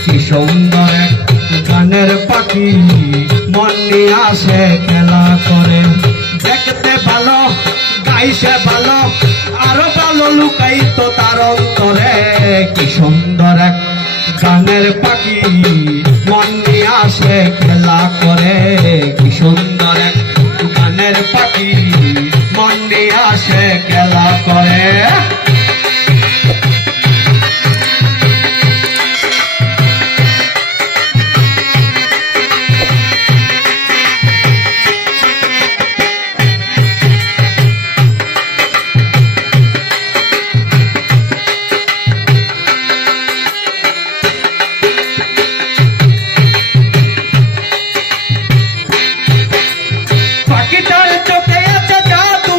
কি সুন্দর এক গানের পাখি মন নিয়ে আসে খেলা করে। দেখতে ভালো গাইছে ভালো আরো ভালো লুকাইতো তার অন্তরে। কি সুন্দর এক গানের পাখি মন নিয়ে আসে খেলা করে। কি সুন্দর এক গানের পাখি মন নিয়ে আসে খেলা করে। পাখিটার চোখে আছে জাদু,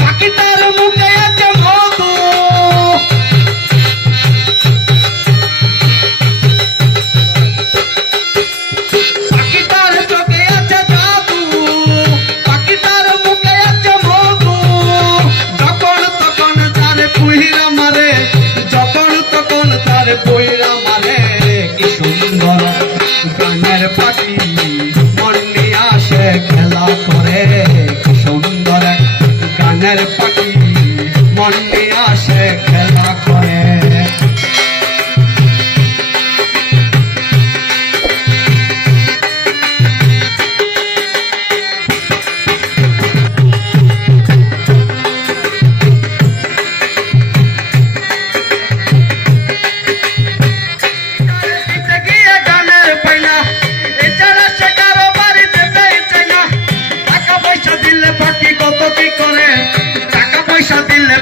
পাখিটার মুখে আছে মধু। পাখিটার চোখে আছে জাদু, পাখিটার মুখে আছে মধু। যখন তখন তার পুইরা মারে, যখন তখন তার পুইরা মারে। কি সুন্দর গানের পাখি মন নিয়ে আসে খেলা করে। কি সুন্দর গানের পাখি মন নিয়ে আসে খেলা করে।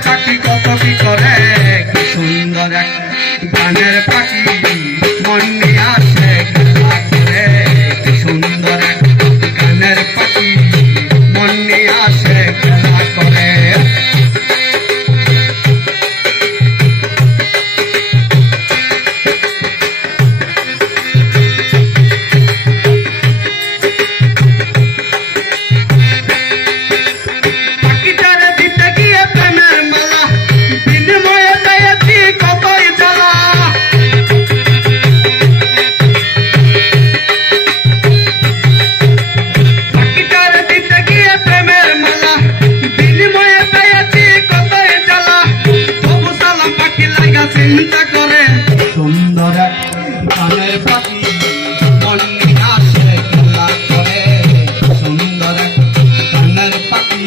পাখি কত কি করে। কি সুন্দর এক গানের পাখি মন নিয়ে আসে খেলা করে। কি সুন্দর এক গানের পাখি মন নিয়ে আসে খেলা করে। চিন্তা করে সুন্দর গানের পাখি মন নিয়ে আসে খেলা করে। সুন্দর গানের পাখি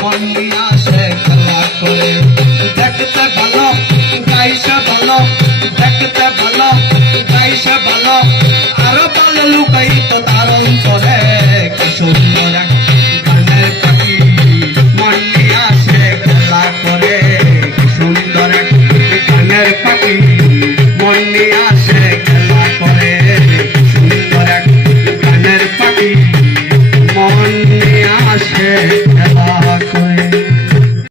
মন নিয়ে আসে খেলা করে। দেখতে ভালো গাইছে ভালো, দেখতে ভালো গাইছে ভালো আরো ভালো লুকাইতো তার অন্তরে। কি সুন্দর